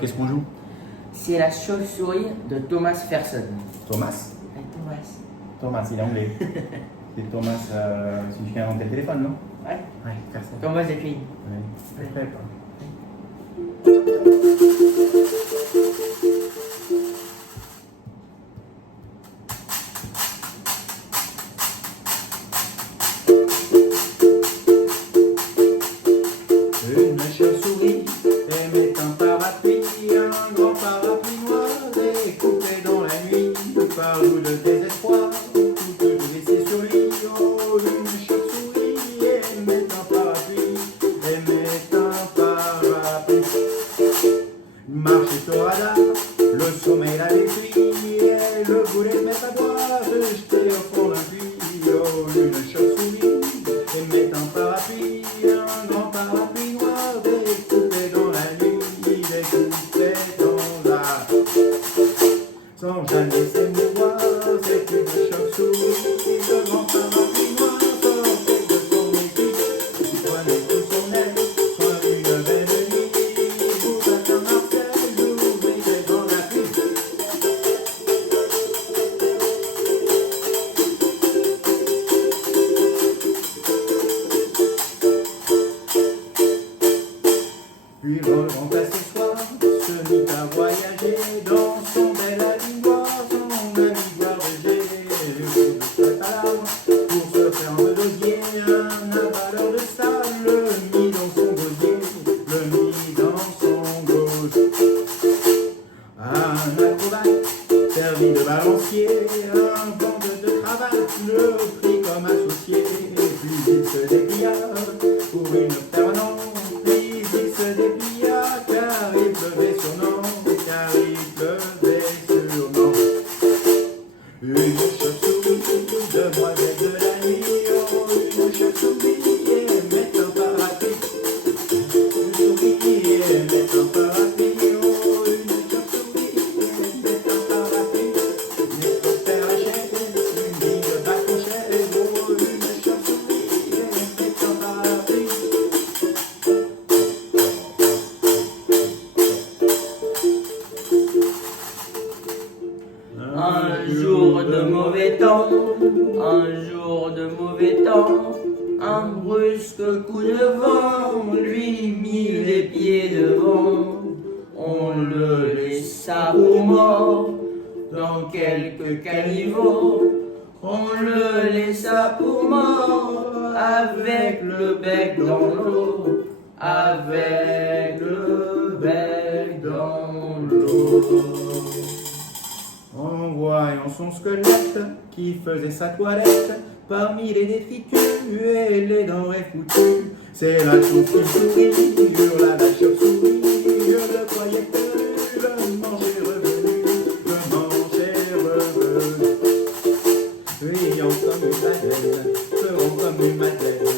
Qu'est-ce qu'on joue? C'est la chauve-souris de Thomas Ferson. Thomas? Ouais, Thomas. Thomas, il est anglais. C'est Thomas, c'est celui qui a inventé le téléphone, non? Ouais. Ouais, personne. Thomas Edison. Ouais. Je sais pas. Une chauve-souris aimait un parapluie, un grand parapluie noir découpé dans la nuit par loup de désespoir, tout laissé sur lui. Oh, une chauve-souris aimait un parapluie, aimait un parapluie. Il marchait au radar, le sommeil l'avait pris, elle voulait mettre à boire, se jeter au fond d'un puits. Oh, une chauve-souris aimait un parapluie, un grand parapluie noir découpé dans la nuit, découpé dans la... Sans jamais s'émouvoir, c'est une chauve-souris, le grand parapluie noir sortait de son équipe, il prenait tout son aile, comme une belle nuit, pour un martel, l'ouvrier dans la pluie. Puis rentra ce soir, se mit à voyager dans son bel alignoir, son alignoir léger. Le saute à l'arbre pour se faire un dosier, un avaleur de sable, le mit dans son gosier, le mit dans son gosier. Un acrobate servi de balancier, un bande de cravate, le prit comme associé, puis il se déplia pour une permanence. Puis il se déplia car il pleuvait sur Nantes, car il pleuvait sur Nantes. Une chauve-souris, demoiselle de la nuit, oh, une chauve-souris aimait un parapluie. Une souris aimait un parapluie, oh, une chauve-souris aimait un parapluie. Mais son père achète une vie de bacochelle, oh, une chauve-souris aimait un parapluie. Un jour de mauvais temps, un jour de mauvais temps, un brusque coup de vent lui mit les pieds devant. On le laissa pour mort dans quelques caniveaux. On le laissa pour mort avec le bec dans l'eau, avec le bec dans l'eau. En voyant son squelette qui faisait sa toilette parmi les détritus et les denrées foutues, c'est là son souris, hurla la chauve-souris, je le croyais perdu, le manche est revenu, le manche est revenu. Riant comme une madeleine, pleurant comme une madeleine,